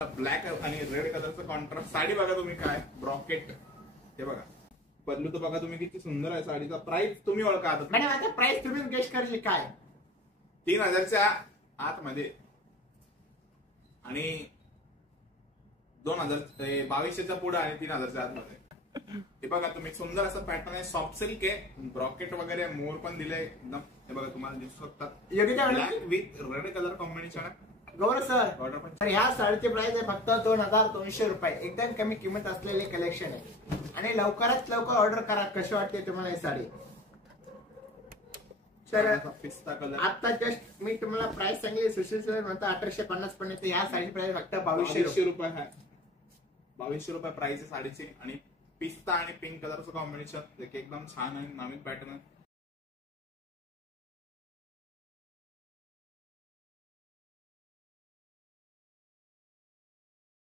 black आणि red कलरचं contrast sari बघा तुम्ही काय ब्रॉकेट हे बघा पल्लू तर बघा तुम्ही किती सुंदर आहे साडीचा प्राइस तुम्ही ओळखा आता मॅडम आता प्राइस तुम्ही गेस करायची काय 3000च्या आतमध्ये आणि 2200च्या पुढे आणि 3000च्या आतमध्ये हे बघा तुम्ही सुंदर असं पॅटर्न आहे सॉफ्ट सिल्क आहे ब्रॉकेट वगैरे मोर पण दिले एकदम हे बघा तुम्हाला दिसू शकतात black with red colour combination Gaurav sir ह्या साडीची प्राइस आहे फक्त 2200 रुपये एकदम कमी किंमत असलेले कलेक्शन आहे आणि लवकरात लवकर ऑर्डर करा कशी वाटते तुम्हाला ही साडी सर पिस्ता कलर आता जस्ट मी तुम्हाला प्राइस सांगली सुशील सर म्हणता 1850 पण येते ह्या साडी प्राइस फक्त 2200 रुपये आहे 2200 रुपये प्राइस आहे साडीची आणि पिस्ता आणि पिंक कलरचं कॉम्बिनेशन एकदम छान आहे नवीन पॅटर्न